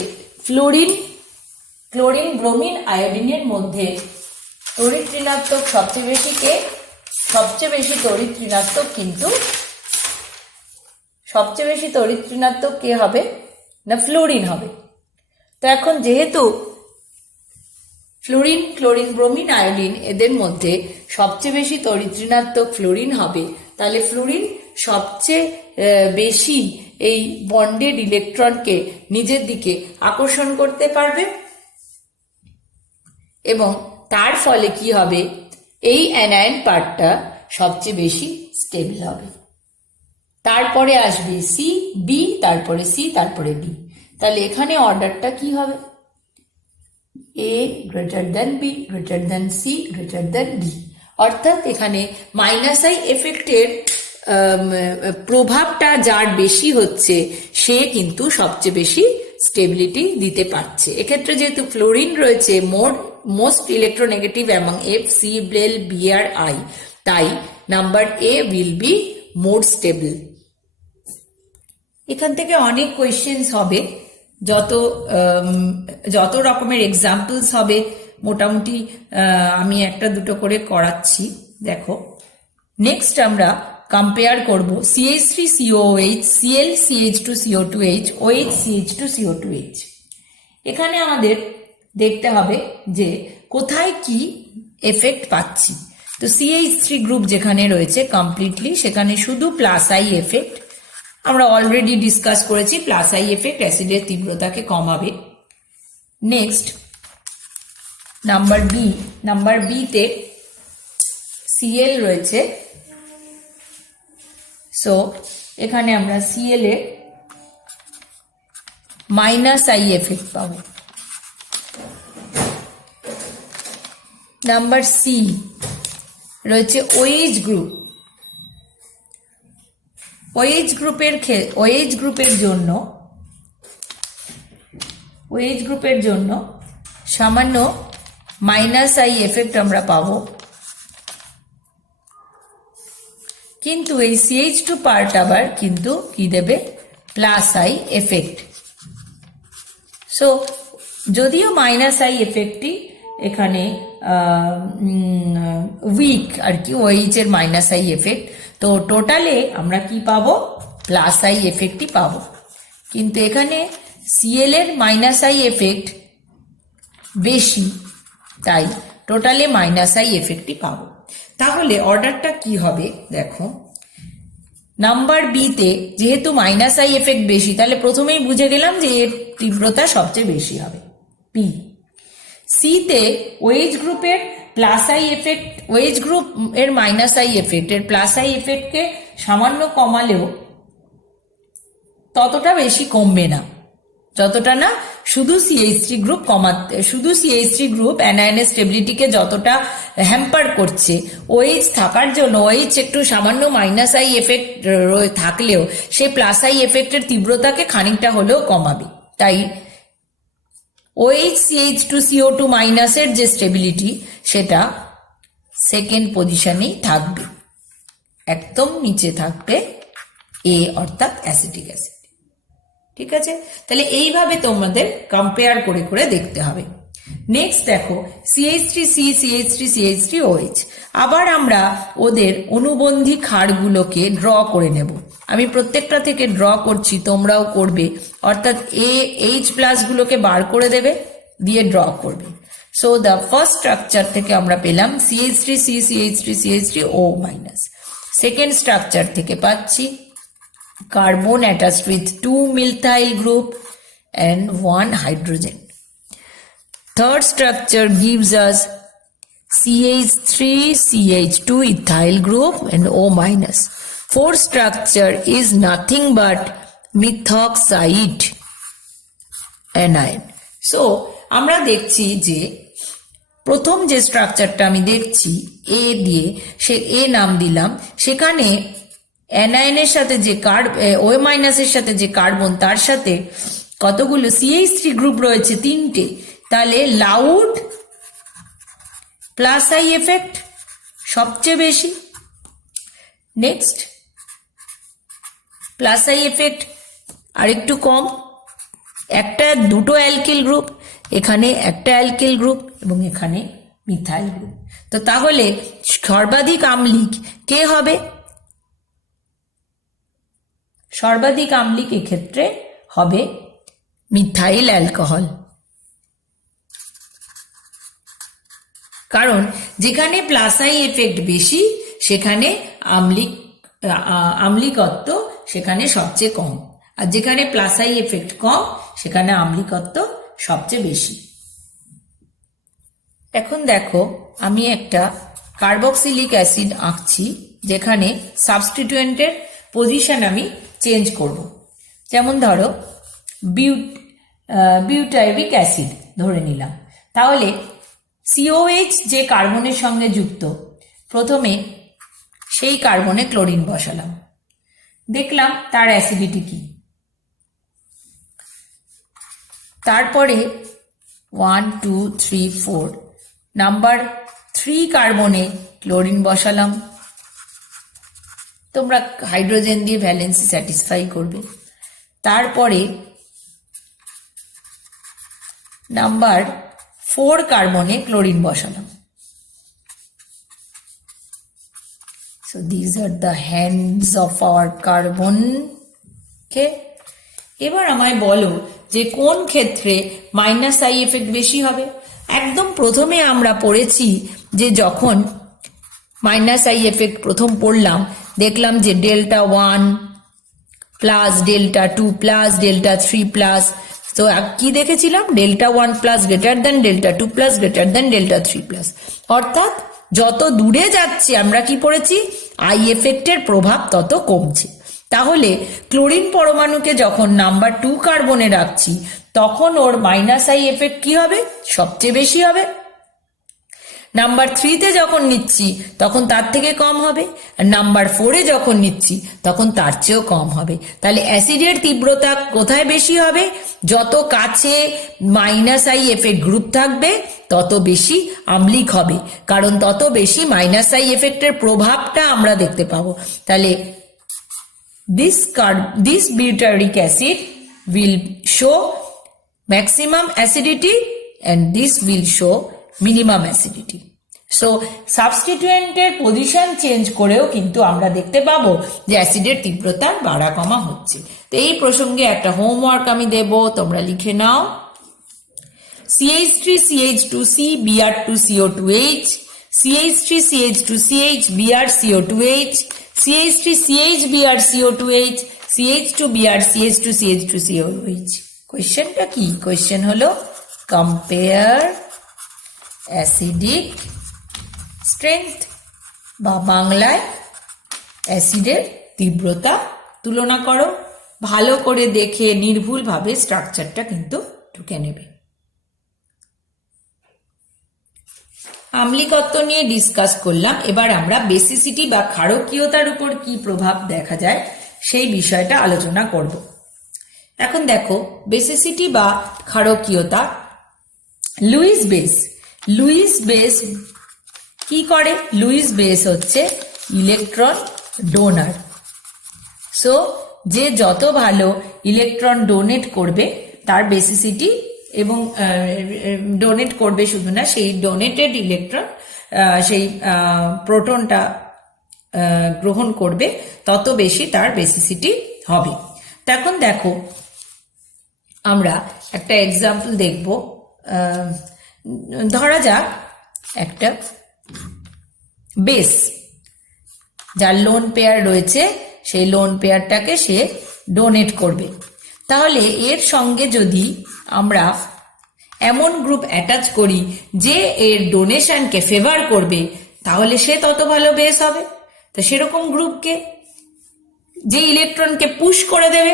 ক্লোরিন ব্রোমিন আয়োডিনের মধ্যে তড়িৎ ঋণাত্মক সবচেয়ে বেশি তড়িৎ ঋণাত্মক, কিন্তু সবচেয়ে বেশি তড়িৎ ঋণাত্মক কে হবে না, ফ্লোরিন হবে। তো এখন যেহেতু ক্লোরিন ব্রোমিন আয়োডিন এদের মধ্যে সবচেয়ে বেশি তড়িৎ ঋণাত্মক ফ্লোরিন হবে, তাহলে ফ্লোরিন সবচেয়ে বেশি এই বন্ডেড ইলেকট্রনকে নিজের দিকে আকর্ষণ করতে পারবে, এবং তার ফলে কি হবে, এই অ্যানায়ন পার্টটা সবচেয়ে বেশি স্টেবল হবে। তারপরে আসবে C B, তারপরে C, তারপরে B। তাহলে এখানে অর্ডারটা কি হবে? A greater than B greater than C greater than D, অর্থাৎ এখানে মাইনাস আই এফেক্টের প্রভাবটা যার বেশি হচ্ছে সে কিন্তু সবচেয়ে বেশি স্টেবিলিটি দিতে পারছে। এক্ষেত্রে যেহেতু ফ্লোরিন রয়েছে most electronegative among F, C, Bl, B আর I, তাই number A will be more stable. এখান থেকে অনেক কোয়েশ্চেন্স হবে, যত রকমের এক্সাম্পলস হবে মোটামুটি আমি একটা দুটো করে করাচ্ছি। দেখো, নেক্সট আমরা কম্পেয়ার করব CH3COOH, Cl CH2CO2H, OH CH2CO2H। এখানে আমাদের দেখতে হবে যে কোথায় কি এফেক্ট পাচ্ছি। তো CH3 গ্রুপ যেখানে রয়েছে কমপ্লিটলি, সেখানে শুধু প্লাস আই এফেক্ট। আমরা অলরেডি ডিসকাস করেছি প্লাস আই এফেক্ট অ্যাসিডের তীব্রতাকে কমাবে। নেক্সট নাম্বার বিতে Cl রয়েছে, সো এখানে আমরা Cl এর মাইনাস আই এফেক্ট পাবো। নাম্বার সি রয়েছে OH গ্রুপ। OH গ্রুপের জন্য সামান্য মাইনাস আই এফেক্ট আমরা পাবো, কিন্তু এই CH2 পার্ট আবার কিন্তু কি দেবে? Plus I effect. সো যদিও মাইনাস আই এফেক্টটি এখানে উইক আর কি, OH এর মাইনাস আই এফেক্ট, তো টোটালে আমরা কি পাবো? প্লাস আই এফেক্টই পাবো। কিন্তু এখানে Cl এর মাইনাস আই এফেক্ট বেশি, তাই টোটালে মাইনাস আই এফেক্টই পাবো। তাহলে অর্ডারটা কি হবে? দেখো, নাম্বার বিতে যেহেতু মাইনাস আই এফেক্ট বেশি, তাহলে প্রথমেই বুঝে গেলাম যে এর তীব্রতা সবচেয়ে বেশি হবে পি। সিতে OH গ্রুপের plus I effect, OH group এর মাইনাস আই এফেক্ট এর প্লাস আই এফেক্টকে সামান্য কমালেও ততটা বেশি কমবে না, যতটা না শুধু CH3 গ্রুপ অ্যানায়নের স্টেবিলিটিকে যতটা হ্যাম্পার করছে। OH থাকার জন্য OH একটু সামান্য মাইনাস আই এফেক্ট থাকলেও সে প্লাস আই এফেক্টের তীব্রতাকে খানিকটা হলেও কমাবে। তাই OH CH2CO2 মাইনাসের যে স্টেবিলিটি সেটা সেকেন্ড পজিশনেই থাকবে, একদম নিচে থাকবে A অর্থাৎ অ্যাসিটিক অ্যাসিড। ঠিক আছে, তাহলে এইভাবে তোমাদের কম্পেয়ার করে করে দেখতে হবে। নেক্সট দেখো CH3C, CH3CH3OH। আবার আমরা ওদের অনুবন্ধী ক্ষারগুলোকে ড্র করে নেব। আমি প্রত্যেকটা থেকে ড্র করছি, তোমরাও করবে, অর্থাৎ H প্লাস গুলোকে বার করে দেবে, দিয়ে ড্র করবে। সো দ্য ফার্স্ট স্ট্রাকচার থেকে আমরা পেলাম CH3C, CH3CH3O minus. Second structure থেকে পাচ্ছি carbon attached with 2 methyl group and 1 hydrogen. Third structure gives us CH3CH2 ethyl group and O minus. Fourth structure is nothing but methoxide anion. So আমরা দেখছি যে প্রথম যে স্ট্রাকচারটা আমি দেখছি A দিয়ে, সে A নাম দিলাম, সেখানে অ্যানায়নের সাথে যে O মাইনাসের সাথে যে কার্বন, তার সাথে কতগুলো CH3 গ্রুপ রয়েছে? 3টে। তাহলে লাউড প্লাস আই এফেক্ট সবচেয়ে বেশি। নেক্সট প্লাস আই এফেক্ট আরেকটু কম, দুটো অ্যালকিল গ্রুপ, এখানে একটা অ্যালকিল গ্রুপ এবং এখানে মিথাইল গ্রুপ। তো তাহলে সর্বাধিক আম্লিক কে হবে? সর্বাধিক আম্লিক এক্ষেত্রে হবে মিথাইল অ্যালকোহল, কারণ যেখানে প্লাস আই এফেক্ট বেশি সেখানে আম্লিকত্ব সেখানে সবচেয়ে কম, আর যেখানে প্লাস আই এফেক্ট কম সেখানে আম্লিকত্ব সবচেয়ে বেশি। এখন দেখো, আমি একটা কার্বক্সিলিক অ্যাসিড আঁকছি, যেখানে সাবস্টিটুয়েন্টের পজিশন আমি চেঞ্জ করব। যেমন ধরো বিউটাইরিক অ্যাসিড ধরে নিলাম। তাহলে সিওএইচ যে কার্বনের সঙ্গে যুক্ত, প্রথমে সেই কার্বনে ক্লোরিন বসালাম, দেখলাম তার অ্যাসিডিটি কি। তারপরে 1 2 3 4 নাম্বার 3 কার্বনে ক্লোরিন বসালাম। তোমরা হাইড্রোজেন দিয়ে ভ্যালেন্সি স্যাটিসফাই করবে। তারপরে নাম্বার 4 কার্বনে ক্লোরিন বসালাম। So these are the hands of our carbon. Okay? এবার আমায় বলো যে কোন ক্ষেত্রে মাইনাস আই এফেক্ট বেশি হবে। একদম প্রথমে আমরা পড়েছি যে যখন মাইনাস আই এফেক্ট প্রথম পড়লাম, দেখলাম যে delta 1 plus delta 2 plus delta 3 plus, তো কি দেখেছিলাম, delta 1 plus greater than delta 2 plus greater than delta 3 plus. অর্থাৎ যত দূরে যাচ্ছে আমরা কি পড়েছি, আই এফেক্টের প্রভাব তত কমছে। তাহলে ক্লোরিন পরমাণুকে যখন নাম্বার 2 কার্বনে রাখছি তখন ওর মাইনাস আই এফেক্ট কি হবে, সবচেয়ে বেশি হবে। নাম্বার 3-তে যখন নিচ্ছি তখন তার থেকে কম হবে, আর নাম্বার 4-এ যখন নিচ্ছি তখন তার চেয়েও কম হবে। তাহলে অ্যাসিডের তীব্রতা কোথায় বেশি হবে, যত কাছে মাইনাস আই এফেক্ট গ্রুপ থাকবে তত বেশি আম্লিক হবে, কারণ তত বেশি মাইনাস আই এফেক্টের প্রভাবটা আমরা দেখতে পাবো। তাহলে this butyric acid will show maximum acidity and this will show minimum acidity. So সাবস্টিটুয়েন্টের পজিশন চেঞ্জ করেও কিন্তু আমরা দেখতে পাবো যে অ্যাসিডের তীব্রতার বাড়া কমা হচ্ছে। তো এই প্রসঙ্গে একটা হোমওয়ার্ক আমি দেব, তোমরা লিখে নাও। CH3CH2C Br2CO2H, CH3CH2CH Br CO2H, CH3CH Br CO2H, CH2Br CH2CH2COH। কোয়েশ্চেনটা কি? কোয়েশ্চেন হলো কম্পেয়ার অ্যাসিডিক স্ট্রেংথ, বা বাংলায় অ্যাসিডের তীব্রতা তুলনা করো। ভালো করে দেখে নির্ভুলভাবে স্ট্রাকচারটা কিন্তু ঢুকে নেবে। আম্লিকত্ব নিয়ে ডিসকাস করলাম, এবার আমরা বেসিসিটি বা ক্ষারকীয়তার উপর কি প্রভাব দেখা যায় সেই বিষয়টা আলোচনা করব। এখন দেখো, বেসিসিটি বা ক্ষারকীয়তা, লুইস বেস কি করে? লুইস বেস হচ্ছে ইলেকট্রন ডোনার। সো যে যত ভালো ইলেকট্রন ডোনেট করবে তার বেসিসিটি, এবং ডোনেট করবে শুধু না, সেই ডোনেটেড ইলেকট্রন সেই প্রোটনটা গ্রহণ করবে, তত বেশি তার বেসিসিটি হবে। এখন দেখো, আমরা একটা এক্সাম্পল দেখব। ধরা যাক একটা বেস যার লোন পেয়ার রয়েছে, সেই লোন পেয়ারটাকে সে ডোনেট করবে। তাহলে এর সঙ্গে যদি আমরা এমন গ্রুপ অ্যাটাচ করি যে এর ডোনেশনকে ফেভার করবে, তাহলে সে তত ভালো বেস হবে। তো সেরকম গ্রুপকে, যে ইলেকট্রনকে পুশ করে দেবে,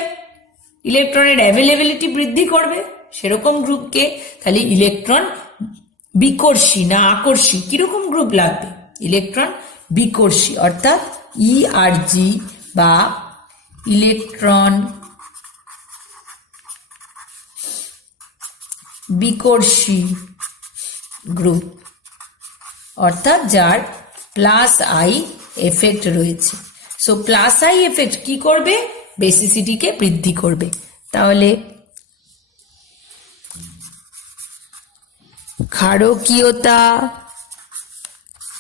ইলেকট্রনের অ্যাভেলেবিলিটি বৃদ্ধি করবে, সেরকম গ্রুপকে, তাহলে ইলেকট্রন বিকর্ষী না আকর্ষী, কিরকম গ্রুপ লাগবে? ইলেকট্রন বিকর্ষী, অর্থাৎ ইআরজি বা ইলেকট্রন বিকর্ষী গ্রুপ, অর্থাৎ যার প্লাস আই এফেক্ট রয়েছে। সো প্লাস আই এফেক্ট কি করবে? বেসিসিটিকে বৃদ্ধি করবে। তাহলে ক্ষারকীয়তা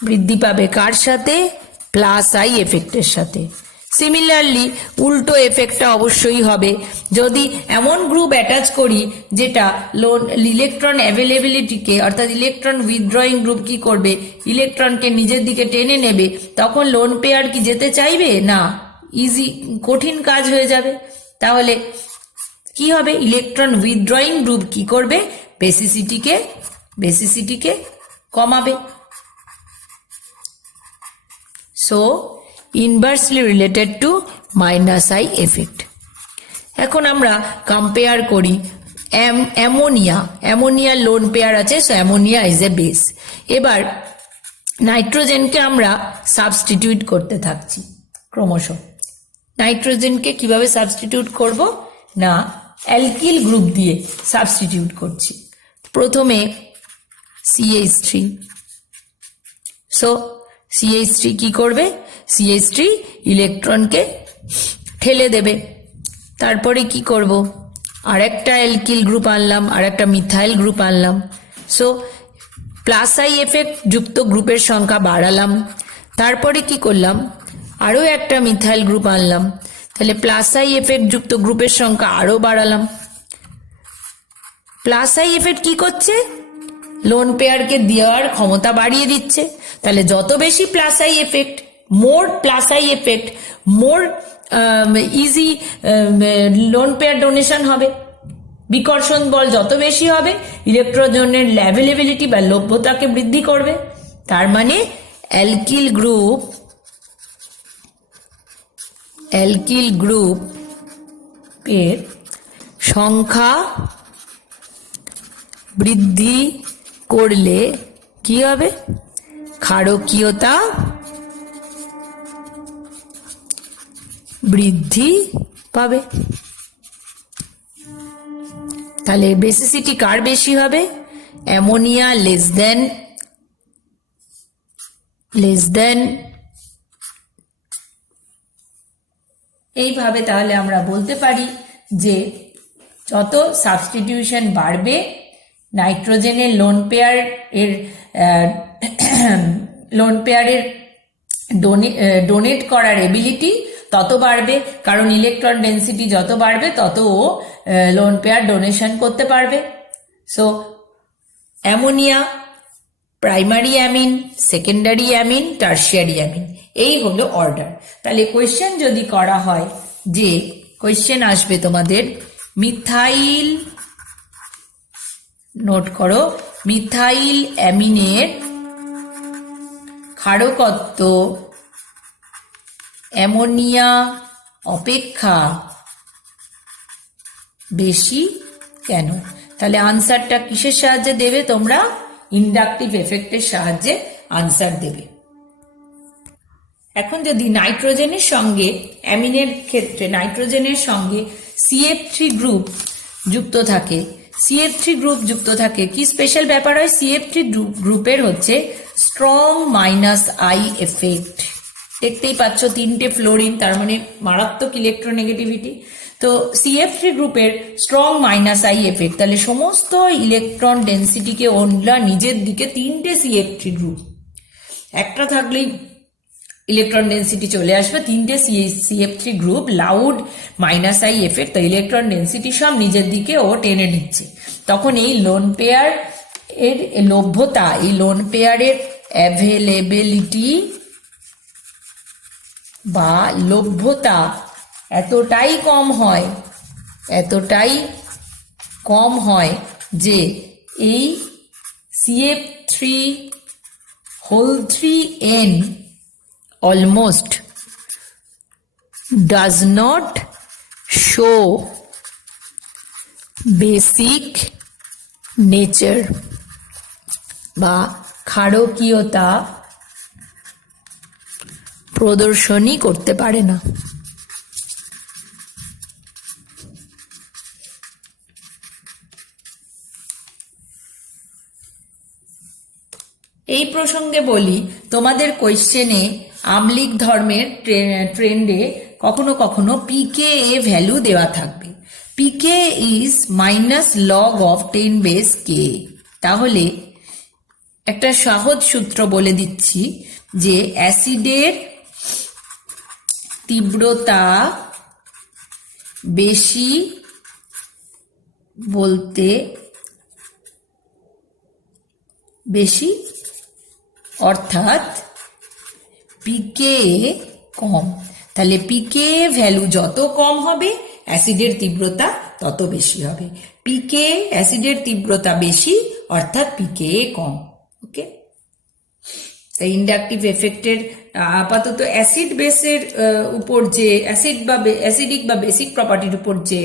বৃদ্ধি পাবে কার সাথে? প্লাস আই এফেক্টের সাথে। সিমিলারলি উল্টো এফেক্টটা অবশ্যই হবে যদি এমন গ্রুপ অ্যাটাচ করি যেটা ইলেকট্রন অ্যাভেলেবিলিটিকে, অর্থাৎ ইলেকট্রন উইথড্রয়িং গ্রুপ কি করবে? ইলেকট্রনকে নিজের দিকে টেনে নেবে। তখন লোন পেয়ার কি যেতে চাইবে না, কঠিন কাজ হয়ে যাবে। তাহলে কি হবে? ইলেকট্রন উইথড্রয়িং গ্রুপ কি করবে? বেসিসিটিকে কমাবে। So inversely related to minus I effect. এখন আমরা কম্পেয়ার করি অ্যামোনিয়া লোন পেয়ার আছে, so ammonia is a base. এবার নাইট্রোজেনকে আমরা সাবস্টিটিউট করতে থাকছি ক্রমশ। নাইট্রোজেনকে কিভাবে সাবস্টিটিউট করব না, অ্যালকিল গ্রুপ দিয়ে সাবস্টিটিউট করছি। প্রথমে CH3, সো CH3 কি করবে, CH3 ইলেকট্রনকে ঠেলে দেবে। তারপরে কি করব, আর একটা অ্যালকিল গ্রুপ আনলাম, আর একটা মিথাইল গ্রুপ আনলাম, সো প্লাস আই এফেক্ট যুক্ত গ্রুপের সংখ্যা বাড়ালাম। তারপরে কি করলাম, আরও একটা মিথাইল গ্রুপ আনলাম, তাহলে প্লাস আই এফেক্ট যুক্ত গ্রুপের সংখ্যা আরও বাড়ালাম। প্লাস আই এফেক্ট কি করছে, লোন পেয়ারকে দেওয়ার ক্ষমতা বাড়িয়ে দিচ্ছে। তাহলে যত বেশি plus I effect, more plus I effect, more easy lone pair donation হবে। বিকর্ষণ বল যত বেশি হবে, ইলেকট্রনের অ্যাভেলেবিলিটি বা লভ্যতাকে বৃদ্ধি করবে। তার মানে অ্যালকিল গ্রুপ এর সংখ্যা বৃদ্ধি করলে কি হবে, ক্ষারকীয়তা বৃদ্ধি পাবে। তাহলে বেসিসিটি কার বেশি হবে, অ্যামোনিয়া লেস দেন। এইভাবে তাহলে আমরা বলতে পারি যে যত সাবস্টিটিউশন বাড়বে, নাইট্রোজেনের লোন পেয়ারের ডোনেট করার এবিলিটি তত বাড়বে, কারণ ইলেকট্রন ডেন্সিটি যত বাড়বে তত ও লোন পেয়ার ডোনেশন করতে পারবে। So ammonia primary amine, secondary amine, tertiary amine, এই হলো অর্ডার। তাহলে কোয়েশ্চেন যদি করা হয়, যে কোয়েশ্চেন আসবে তোমাদের মিথাইল, নোট করো, মিথাইল অ্যামিনের ক্ষারকত্ব অ্যামোনিয়া অপেক্ষা বেশি কেন? তাহলে আনসারটা কিসের সাহায্যে দেবে তোমরা, ইন্ডাকটিভ এফেক্টের সাহায্যে আনসার দেবে। এখন যদি নাইট্রোজেনের সঙ্গে, অ্যামিনের ক্ষেত্রে নাইট্রোজেনের সঙ্গে CF3 গ্রুপ যুক্ত থাকে, কি স্পেশাল ব্যাপার হয়, CF3 গ্রুপের হচ্ছে স্ট্রং -I এফেক্ট। দেখতেই পাচ্ছ তিনটে ফ্লোরিন, তার মানে মারাত্মক ইলেকট্রোনেগেটিভিটি। তো CF3 গ্রুপের স্ট্রং -I এফেক্ট, তাহলে সমস্ত ইলেকট্রন ডেন্সিটিকে ওরা নিজের দিকে, তিনটে CF3 গ্রুপ একটা থাকলেই ইলেকট্রন ডেন্সিটি চলে আসবে, তিনটে CF3 group loud -I effect, তো ইলেকট্রন ডেন্সিটি সব নিজের দিকে ও টেনে নিচ্ছে। তখন এই লোন পেয়ার এর লভ্যতা, এই লোন পেয়ারের অ্যাভেলেবিলিটি বা লভ্যতা এতটাই কম হয় যে এই CF3(3n) almost does not show basic nature বা ক্ষারকীয়তা প্রদর্শনই করতে পারে না। এই প্রসঙ্গে বলি, তোমাদের কোয়েশ্চেনে আম্লিক ধর্মের ট্রেন্ডে কখনো কখনো pKa ভ্যালু দেওয়া থাকবে। pKa is -log(10⁻k). তাহলে একটা সহজ সূত্র বলে দিচ্ছি যে অ্যাসিডের তীব্রতা বেশি বলতে বেশি, অর্থাৎ pKa কম। তাহলে pKa ভ্যালু যত কম হবে, অ্যাসিডের তীব্রতা তত বেশি হবে। pKa অ্যাসিডের তীব্রতা বেশি, অর্থাৎ pKa কম। ওকে, তাই ইন্ডাকটিভ এফেক্টের আপাতত অ্যাসিড বেসের উপর যে অ্যাসিডিক বা বেসিক প্রপার্টির উপর যে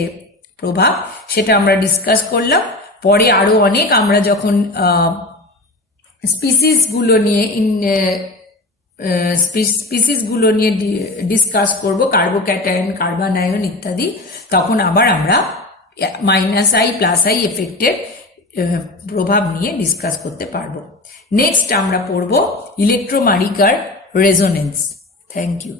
প্রভাব, সেটা আমরা ডিসকাস করলাম। পরে আরো অনেক আমরা যখন স্পিসিসগুলো নিয়ে ডিসকাস করব, কার্বোক্যাটায়ন, কার্বানায়ন ইত্যাদি, তখন আবার আমরা -I +I এফেক্টের প্রভাব নিয়ে ডিসকাস করতে পারবো। নেক্সট আমরা পড়ব ইলেকট্রোম্যাগনেটিক রেজোনেন্স। Thank you.